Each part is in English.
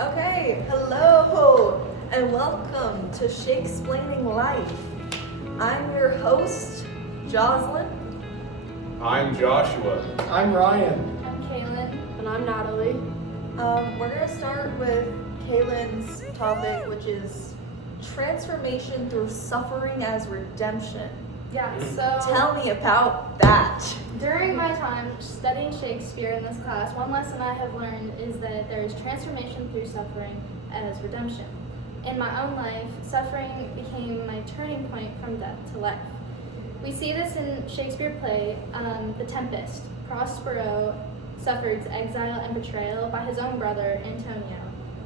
Okay, hello, and welcome to Shakesplaining Life. I'm your host, Jocelyn. I'm Joshua. I'm Ryan. I'm Kaylin. And I'm Natalie. We're going to start with Kaylin's topic, which is transformation through suffering as redemption. Yeah, so Tell me about that. during my time studying Shakespeare in this class, one lesson I have learned is that there is transformation through suffering as redemption. In my own life, suffering became my turning point from death to life. We see this in Shakespeare play, The Tempest. Prospero suffers exile and betrayal by his own brother, Antonio,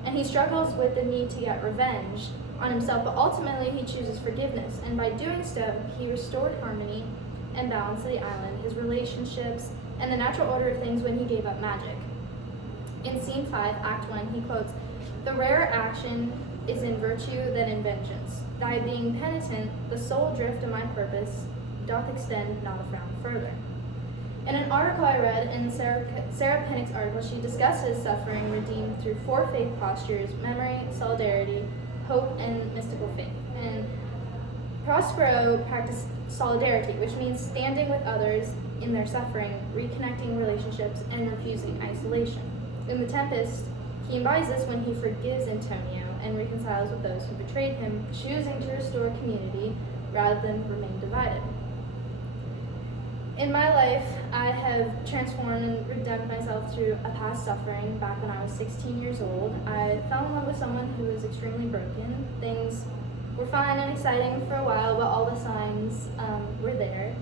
and he struggles with the need to get revenge on himself, but ultimately he chooses forgiveness, and by doing so, he restored harmony and balance to the island, his relationships, and the natural order of things when he gave up magic. In Scene 5, Act 1, he quotes, "The rarer action is in virtue than in vengeance. Thy being penitent, the sole drift of my purpose, doth extend not a frown further." In an article I read in Sarah Pennick's article, she discusses suffering redeemed through four faith postures: memory, solidarity, hope, and mystical faith. And Prospero practiced solidarity, which means standing with others in their suffering, reconnecting relationships, and refusing isolation. In The Tempest, he embodies this when he forgives Antonio and reconciles with those who betrayed him, choosing to restore community rather than remain divided. In my life, I have transformed and redeemed myself through a past suffering. Back when I was 16 years old, I fell in love with someone who was extremely broken. Things were fine and exciting for a while, but all the signs were there.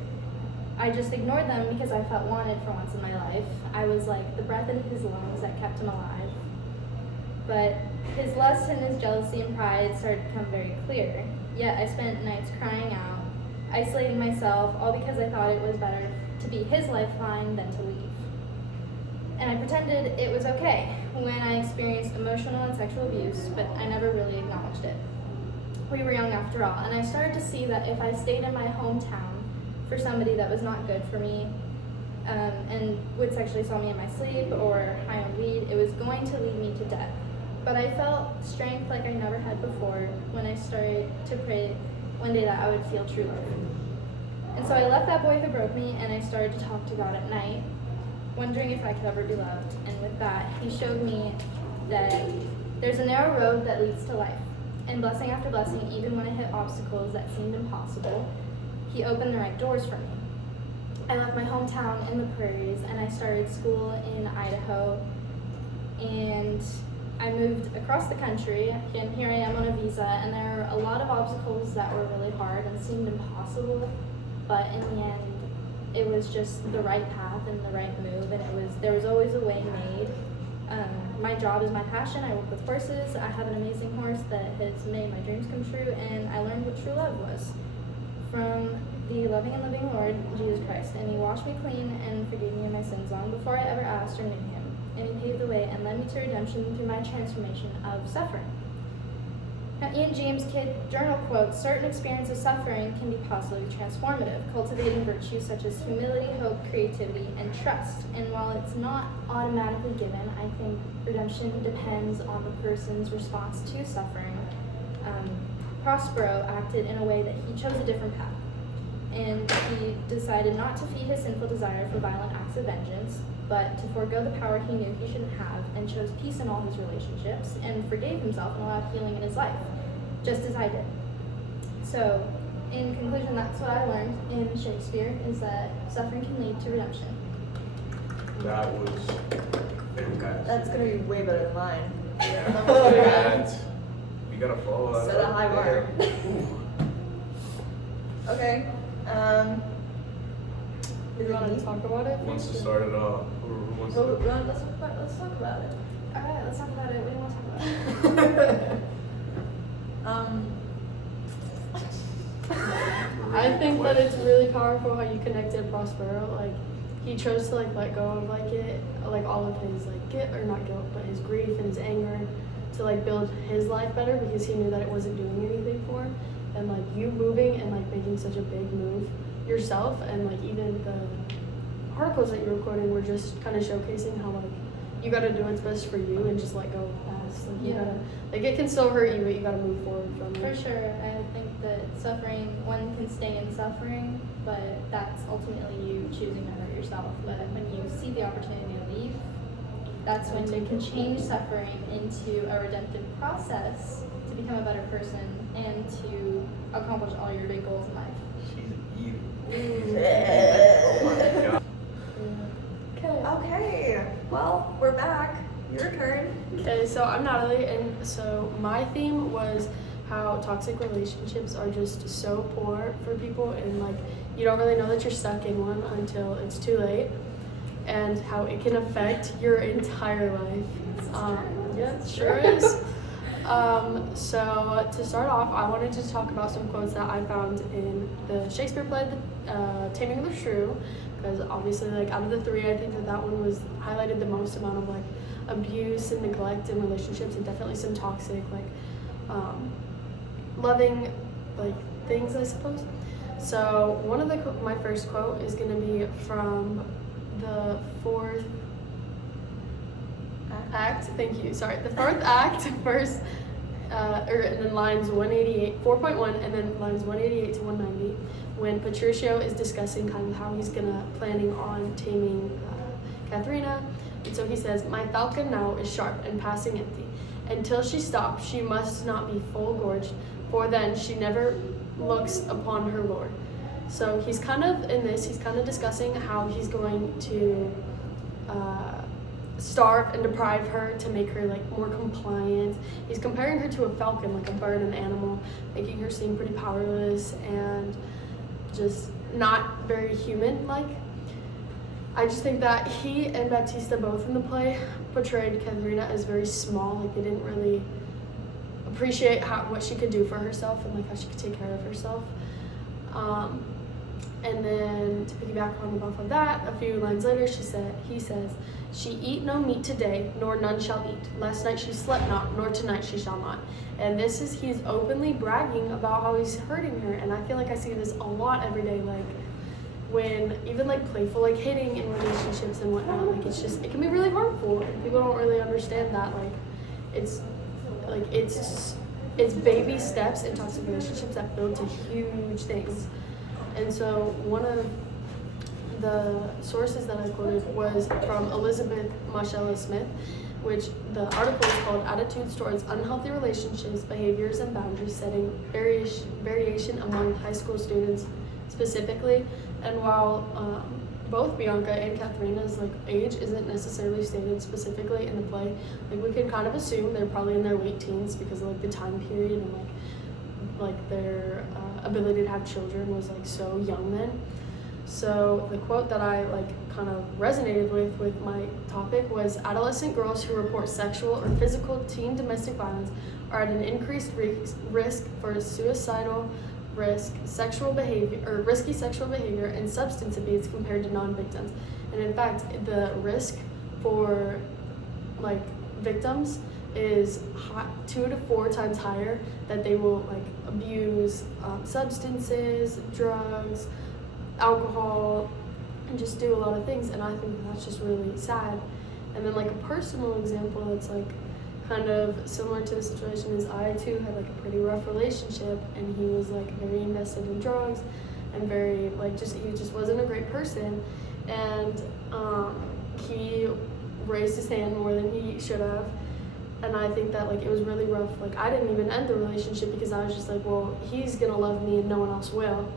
I just ignored them because I felt wanted for once in my life. I was like the breath in his lungs that kept him alive. But his lust and his jealousy and pride started to become very clear. Yet I spent nights crying out, isolating myself, all because I thought it was better to be his lifeline than to leave. And I pretended it was okay when I experienced emotional and sexual abuse, but I never really acknowledged it. We were young after all, and I started to see that if I stayed in my hometown for somebody that was not good for me, and would sexually assault me in my sleep or high on weed, it was going to lead me to death. But I felt strength like I never had before when I started to pray one day that I would feel true love. And so I left that boy who broke me, and I started to talk to God at night, wondering if I could ever be loved. And with that, he showed me that there's a narrow road that leads to life. And blessing after blessing, even when I hit obstacles that seemed impossible, he opened the right doors for me. I left my hometown in the prairies, and I started school in Idaho, and I moved across the country, and here I am on a visa, and there are a lot of obstacles that were really hard and seemed impossible, but in the end, it was just the right path and the right move, and there was always a way made. My job is my passion. I work with horses. I have an amazing horse that has made my dreams come true, and I learned what true love was from the loving and living Lord, Jesus Christ, and he washed me clean and forgave me of my sins long before I ever asked or knew him. And he paved the way and led me to redemption through my transformation of suffering. Now, Ian James' Kid Journal quotes, "Certain experience of suffering can be positively transformative, cultivating virtues such as humility, hope, creativity, and trust. And while it's not automatically given, I think redemption depends on the person's response to suffering." Prospero acted in a way that he chose a different path, and he decided not to feed his sinful desire for violent acts of vengeance, but to forego the power he knew he shouldn't have, and chose peace in all his relationships, and forgave himself and allowed healing in his life, just as I did. So, in conclusion, that's what I learned in Shakespeare, is that suffering can lead to redemption. That was fantastic. That's going to be way better than mine. And you gotta follow that. Set a up. high bar. Yeah. Ooh. Okay, Do you want to talk about it? Who wants to start it off? Who wants to? Let's talk about it. All right, let's talk about it. What do you want to talk about? I think that it's really powerful how you connected Prospero. Like, he chose to let go of all of his not guilt, but his grief and his anger to build his life better, because he knew that it wasn't doing anything for him. And you moving and making such a big move yourself, and even the articles that you were quoting were just kind of showcasing how you gotta do what's best for you and just let go of the past. Like, you Yeah. gotta, like, it can still hurt you, but you gotta move forward from it. For sure, I think that suffering, one can stay in suffering, but that's ultimately you choosing to hurt yourself. But when you see the opportunity to leave, that's when you can change suffering into a redemptive process to become a better person and to accomplish all your big goals in life. She's evil. Yeah. Oh my god. Okay, well, we're back. Your turn. Okay, so I'm Natalie, and so my theme was how toxic relationships are just so poor for people, and like you don't really know that you're stuck in one until it's too late, and how it can affect your entire life. Yeah, it sure is. So to start off, I wanted to talk about some quotes that I found in the Shakespeare play, The Taming of the Shrew, because obviously, like out of the three, I think that one was highlighted the most amount of like abuse and neglect in relationships, and definitely some toxic like loving like things, I suppose. So one of my first quote is going to be from the fourth act. Thank you. Sorry, the fourth act, verse, and then lines 188, 4.1, and then lines 188 to 190, when Patricio is discussing kind of how he's planning on taming Katharina. And so he says, "My falcon now is sharp and passing empty. Until she stops, she must not be full gorged, for then she never looks upon her lord." So he's kind of discussing how he's going to starve and deprive her to make her like more compliant. He's comparing her to a falcon, like a bird, an animal, making her seem pretty powerless and just not very human-like. I just think that he and Baptista both in the play portrayed Katharina as very small. Like they didn't really appreciate what she could do for herself and like how she could take care of herself. And then to piggyback on off of that, a few lines later, he says, "She eat no meat today, nor none shall eat. Last night she slept not, nor tonight she shall not." And he's openly bragging about how he's hurting her. And I feel like I see this a lot every day, like when even like playful, like hitting in relationships and whatnot, like it can be really harmful. And people don't really understand that, it's baby steps in toxic relationships that build to huge things. And so one of the sources that I quoted was from Elizabeth Marcella Smith, which the article is called "Attitudes Towards Unhealthy Relationships, Behaviors, and Boundary Setting, Variation Among High School Students Specifically." And while both Bianca and Katharina's like age isn't necessarily stated specifically in the play, like we can kind of assume they're probably in their late teens because of like the time period and like their ability to have children was like so young then. So the quote that I like kind of resonated with my topic was, "Adolescent girls who report sexual or physical teen domestic violence are at an increased risk for suicidal risk, sexual behavior, or risky sexual behavior and substance abuse compared to non-victims." And in fact, the risk for like victims is 2 to 4 times higher, that they will like abuse substances, drugs, alcohol, and just do a lot of things. And I think that's just really sad. And then like a personal example that's like kind of similar to the situation is I too had like a pretty rough relationship, and he was like very invested in drugs and very like he just wasn't a great person. And he raised his hand more than he should have. And I think that like it was really rough. Like I didn't even end the relationship because I was just like, well, he's gonna love me and no one else will.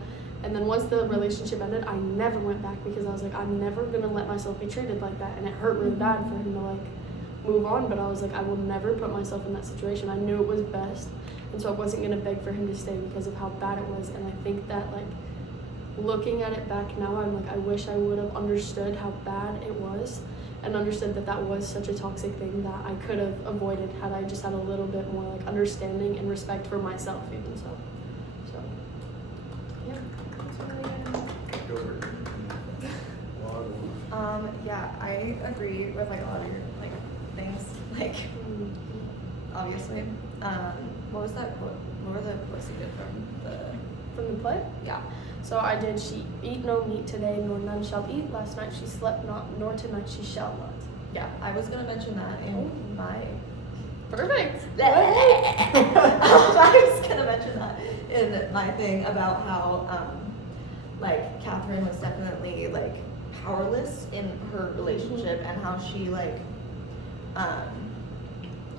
And then once the relationship ended, I never went back because I was like, I'm never gonna let myself be treated like that. And it hurt really bad for him to like move on, but I was like, I will never put myself in that situation. I knew it was best, and so I wasn't gonna beg for him to stay because of how bad it was. And I think that like looking at it back now, I'm like, I wish I would have understood how bad it was and understood that that was such a toxic thing that I could have avoided had I just had a little bit more like understanding and respect for myself even so. So yeah, that's really good. Yeah, I agree with like a lot of your like things. Like obviously. What was that quote? What were the quotes you did From the play? Yeah. So I did, "She eat no meat today, nor none shall eat. Last night she slept not, nor tonight she shall not." yeah, I was gonna mention that in my. Perfect. I was gonna mention that in my thing about how, like, Catherine was definitely like powerless in her relationship and how she like,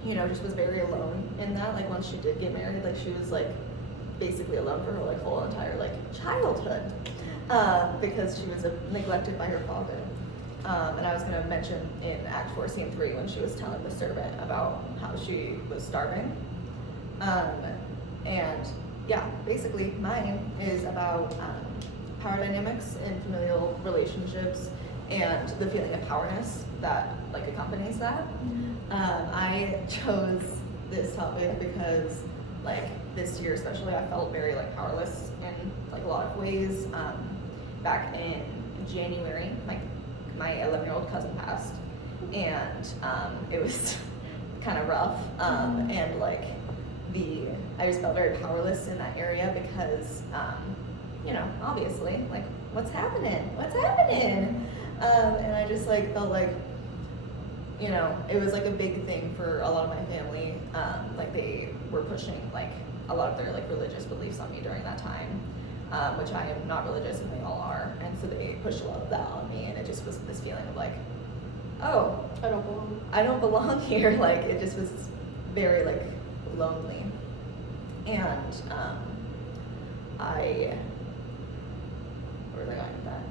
you know, just was very alone in that. Like once she did get married, like she was like basically alone for her like whole entire like childhood, because she was neglected by her father. And I was going to mention in Act 4, Scene 3, when she was telling the servant about how she was starving. And yeah, basically mine is about power dynamics in familial relationships and the feeling of powerless that like accompanies that. I chose this topic because like this year especially I felt very like powerless in like a lot of ways. Back in January, like my 11-year-old cousin passed, and it was kind of rough, and like I just felt very powerless in that area because you know, obviously, like what's happening, and I just like felt like, you know, it was like a big thing for a lot of my family, like they were pushing like a lot of their like religious beliefs on me during that time. Which I am not religious and they all are, and so they pushed a lot of that on me, and it just was this feeling of like, oh, I don't belong here. Like it just was very like lonely, and where was I going with that?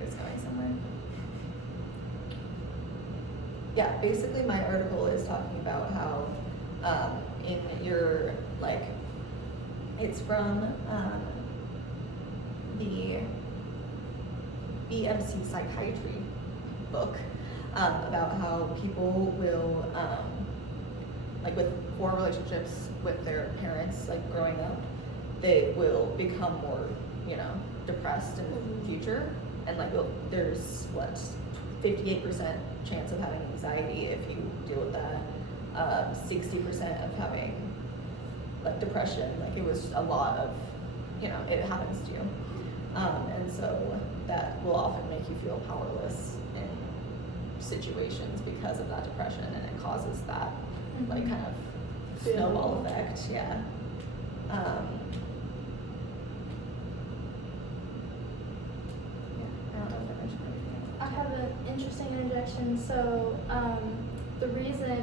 It was going somewhere. Yeah, basically my article is talking about how in your like, it's from the BMC psychiatry book, about how people will, like with poor relationships with their parents, like growing up, they will become more, you know, depressed in the future. And like there's what, 58% chance of having anxiety if you deal with that, 60% of having like depression. Like it was a lot of, you know, it happens to you. And so that will often make you feel powerless in situations because of that depression, and it causes that like kind of snowball effect. Yeah. I don't know if I mentioned anything else. I have an interesting interjection. So,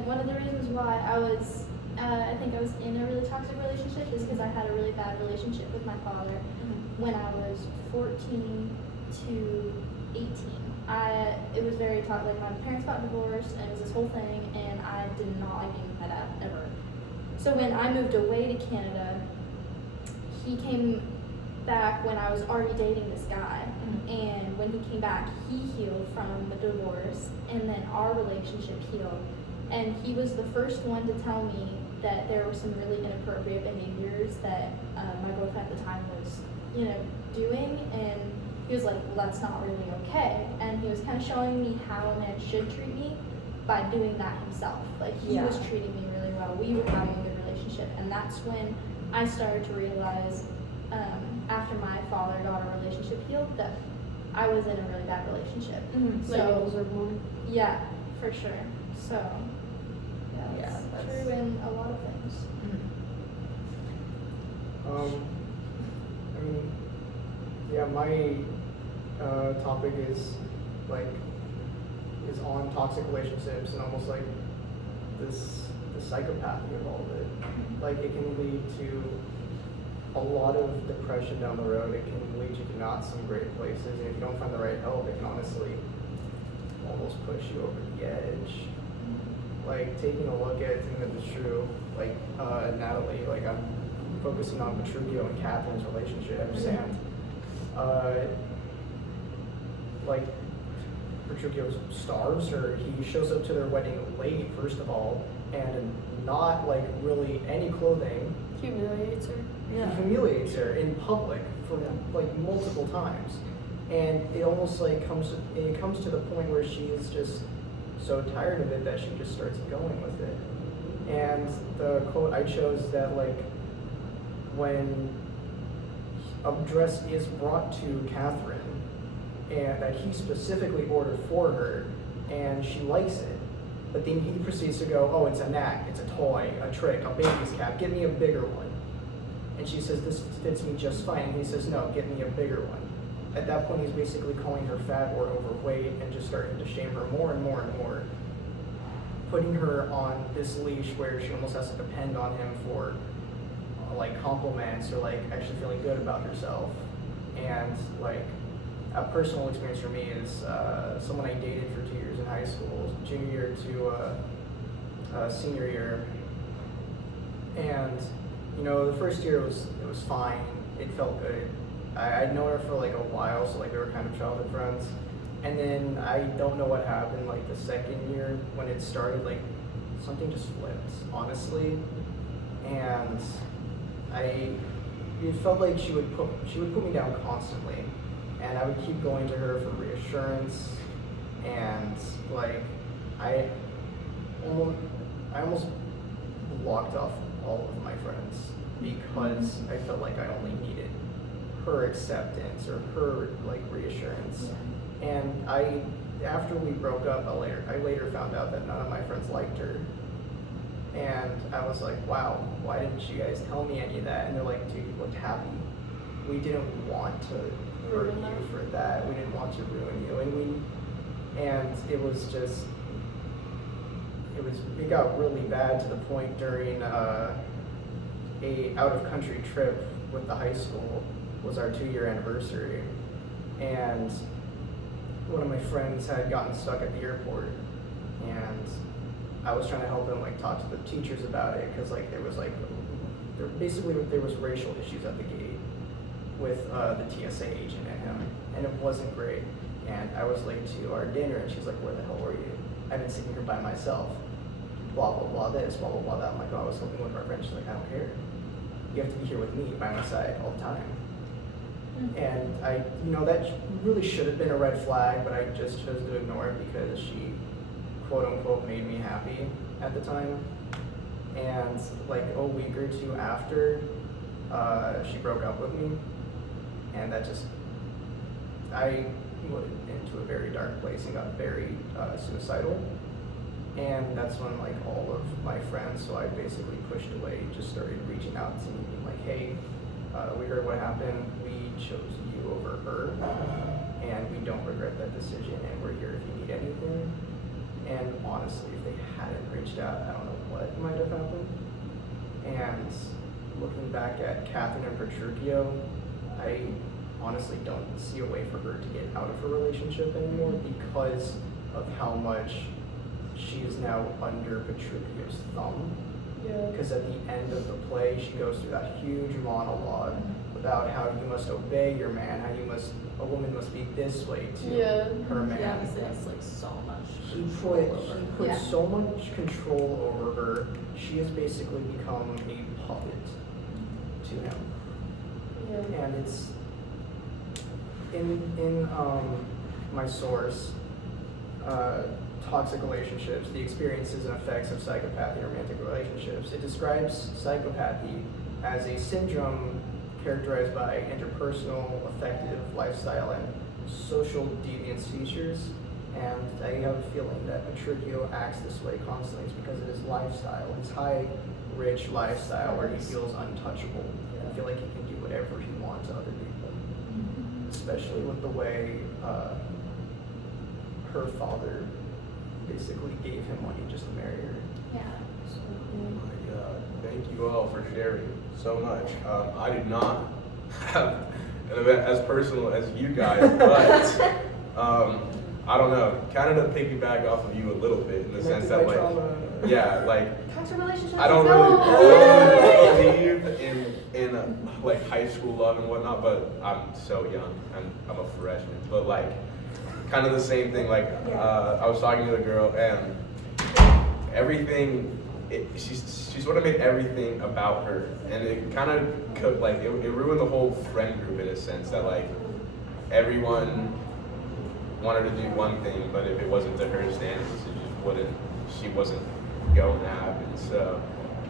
one of the reasons why I think I was in a really toxic relationship is because I had a really bad relationship with my father when I was 14 to 18. It was very toxic. Like my parents got divorced, and it was this whole thing, and I did not like being with my dad ever. So when I moved away to Canada, he came back when I was already dating this guy, and when he came back, he healed from the divorce, and then our relationship healed. And he was the first one to tell me that there were some really inappropriate behaviors that my boyfriend at the time was, you know, doing, and he was like, well, that's not really okay. And he was kind of showing me how a man should treat me by doing that himself. Like he was treating me really well. We were having a good relationship, and that's when I started to realize, after my father-daughter relationship healed, that I was in a really bad relationship. So yeah, for sure. So yeah, that's true in a lot of things. I mean, yeah, my topic is on toxic relationships and almost like the psychopathy of all of it. Like it can lead to a lot of depression down the road. It can lead you to not some great places, and if you don't find the right help, it can honestly almost push you over the edge. Like taking a look at something that is true, like Natalie, like I'm focusing on Petruchio and Catherine's relationships, and like Petruchio starves her. He shows up to their wedding late, first of all, and not like really any clothing. Humiliates her. Yeah. He humiliates her in public for like multiple times, and it almost like comes to the point where she is just so tired of it that she just starts going with it. And the quote I chose is that like when a dress is brought to Catherine and that he specifically ordered for her, and she likes it. But then he proceeds to go, oh, it's a knack, it's a toy, a trick, a baby's cap, get me a bigger one. And she says, this fits me just fine. And he says, no, get me a bigger one. At that point, he's basically calling her fat or overweight and just starting to shame her more and more and more, putting her on this leash where she almost has to depend on him for like compliments or like actually feeling good about herself. And like a personal experience for me is someone I dated for 2 years in high school, junior year to senior year. And you know, the first year it was fine. It felt good. I'd known her for like a while, so like we were kind of childhood friends. And then I don't know what happened like the second year when it started, like something just flipped, honestly. And it felt like she would put me down constantly, and I would keep going to her for reassurance, and like I almost blocked off all of my friends because I felt like I only needed her acceptance or her like reassurance. And after we broke up, I later found out that none of my friends liked her. And I was like, wow, why didn't you guys tell me any of that? And they're like, dude, you looked happy. We didn't want to hurt you for that. We didn't want to ruin you. And it was just, it got really bad to the point during a out-of-country trip with the high school was our 2-year anniversary. And one of my friends had gotten stuck at the airport, and I was trying to help him like talk to the teachers about it, because like there was racial issues at the gate with the TSA agent and him, and it wasn't great. And I was late to our dinner, and she's like, where the hell were you? I've been sitting here by myself, blah blah blah this, blah blah blah that. I'm like, oh, I was helping with our friend. She's like, I don't care. You have to be here with me by my side all the time. And that really should have been a red flag, but I just chose to ignore it because she, quote unquote, made me happy at the time. And like a week or two after, she broke up with me, and that just, I went into a very dark place and got very suicidal. And that's when like all of my friends, so I basically pushed away, just started reaching out to me, being like, hey, we heard what happened, we chose you over her, and we don't regret that decision, and we're here if you need anything. And honestly, if they hadn't reached out, I don't know what might have happened. And looking back at Catherine and Petruchio, I honestly don't see a way for her to get out of her relationship anymore because of how much she is now under Petruchio's thumb. Yeah. Because at the end of the play, she goes through that huge monologue about how you must obey your man, how a woman must be this way to her man. Yeah, because it's like so much. He control over put her. so much control over her. She has basically become a puppet to him. Yeah. And it's in my source, Toxic Relationships, the Experiences and Effects of Psychopathy in Romantic Relationships. It describes psychopathy as a syndrome characterized by interpersonal, affective, lifestyle, and social deviance features. And I have a feeling that Petruchio acts this way constantly because of his lifestyle, his high, rich lifestyle where he feels untouchable. I feel like he can do whatever he wants to other people, especially with the way her father basically gave him money just to marry her. Yeah. Oh my God. Thank you all for sharing so much. I did not have an event as personal as you guys, but I don't know, kind of to piggyback off of you a little bit in the sense that like, yeah, like, Toxic relationships. I don't really believe in like high school love and whatnot, but I'm so young and I'm a freshman, but like, kind of the same thing, like, I was talking to a girl and everything, she sort of made everything about her, and it kind of, like, it ruined the whole friend group in a sense that, like, everyone wanted to do one thing, but if it wasn't to her standards, she wasn't going to happen, so,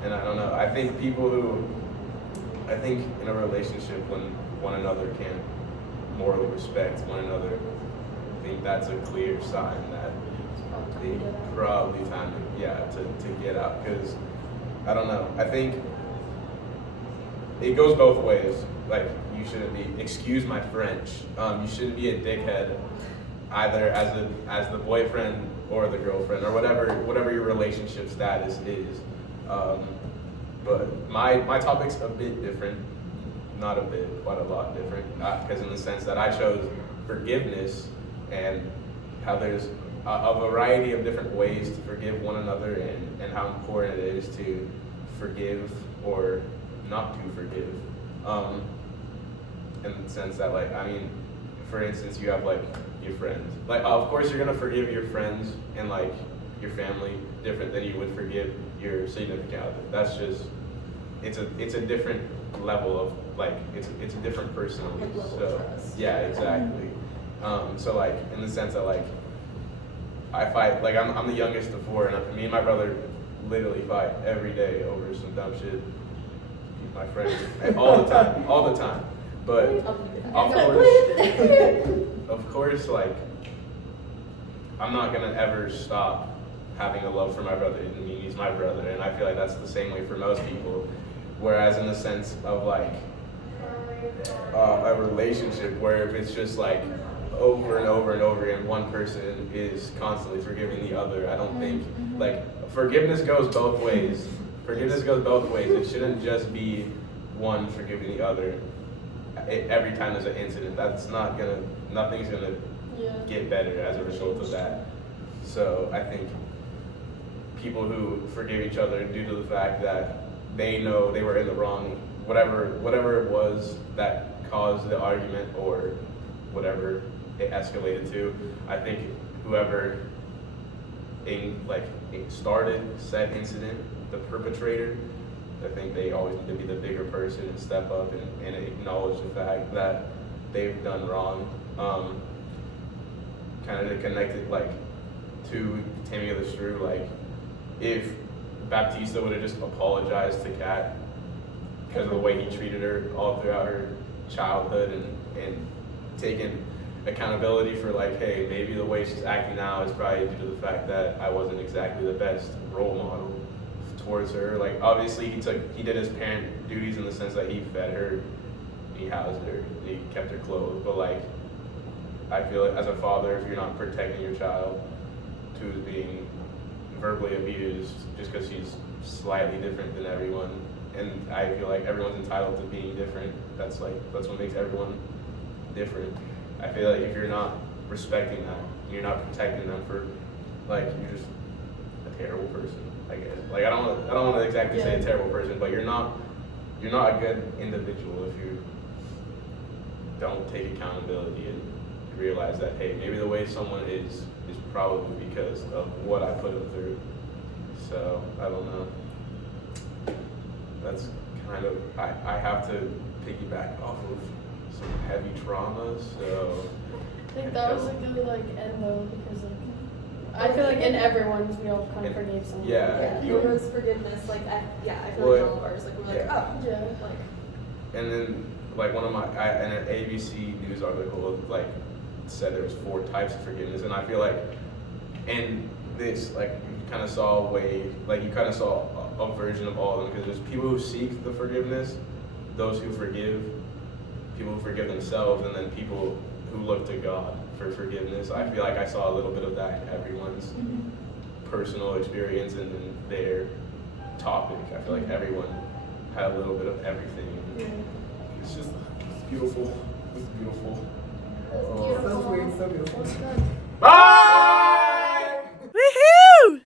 and I don't know, I think in a relationship when one another can morally respect one another, I think that's a clear sign that probably time to get out, because I don't know. I think it goes both ways. Like, you shouldn't be, excuse my French, you shouldn't be a dickhead either as the boyfriend or the girlfriend or whatever your relationship status is. But my topic's a bit different, not a bit, quite a lot different, because in the sense that I chose forgiveness and how there's a variety of different ways to forgive one another, and how important it is to forgive or not to forgive. In the sense that, like, I mean, for instance, you have like your friends. Like, of course you're gonna forgive your friends and like your family different than you would forgive your significant other. That's just, it's a different level of, like, it's a different personality. Like level So of trust. yeah, exactly. So like, in the sense that, like, I fight, like, I'm the youngest of four, and me and my brother literally fight every day over some dumb shit. He's my friend, all the time. But of course, like, I'm not gonna ever stop having a love for my brother. I mean, he's my brother, and I feel like that's the same way for most people. Whereas in the sense of like a relationship, where if it's just like over and over and over again, one person is constantly forgiving the other, I don't think, like, forgiveness goes both ways. Forgiveness goes both ways. It shouldn't just be one forgiving the other every time there's an incident. That's not gonna, nothing's gonna get better as a result of that. So I think people who forgive each other due to the fact that they know they were in the wrong, whatever it was that caused the argument or whatever it escalated to, I think whoever started said incident, the perpetrator, I think they always need to be the bigger person and step up and acknowledge the fact that they've done wrong. Kind of to connect it, like, to Tammy of the Shrew, like, if Baptista would have just apologized to Kat because of the way he treated her all throughout her childhood, and taken accountability for, like, hey, maybe the way she's acting now is probably due to the fact that I wasn't exactly the best role model towards her. Like, obviously he did his parent duties in the sense that he fed her, he housed her, he kept her clothed, but like, I feel like as a father, if you're not protecting your child who's being verbally abused just because she's slightly different than everyone, and I feel like everyone's entitled to being different, that's what makes everyone different. I feel like if you're not respecting that, you're not protecting them, for, like, you're just a terrible person, I guess. Like, I don't want to exactly say a terrible person, but you're not a good individual if you don't take accountability and realize that, hey, maybe the way someone is probably because of what I put them through. So I don't know. That's kind of, I have to piggyback off of some heavy trauma, so I think that was a good end though, because I feel like in everyone's we all kind of forgave someone. Yeah. It was forgiveness, I feel like all of ours, we're like, oh, Yeah. And then, one of my, in an ABC news article, said there was 4 types of forgiveness, and I feel like in this, you kind of saw a version of all of them, because there's people who seek the forgiveness, those who forgive, people who forgive themselves, and then people who look to God for forgiveness. I feel like I saw a little bit of that in everyone's personal experience and in their topic. I feel like everyone had a little bit of everything. It's beautiful. It's beautiful. So sweet, so beautiful. That's good.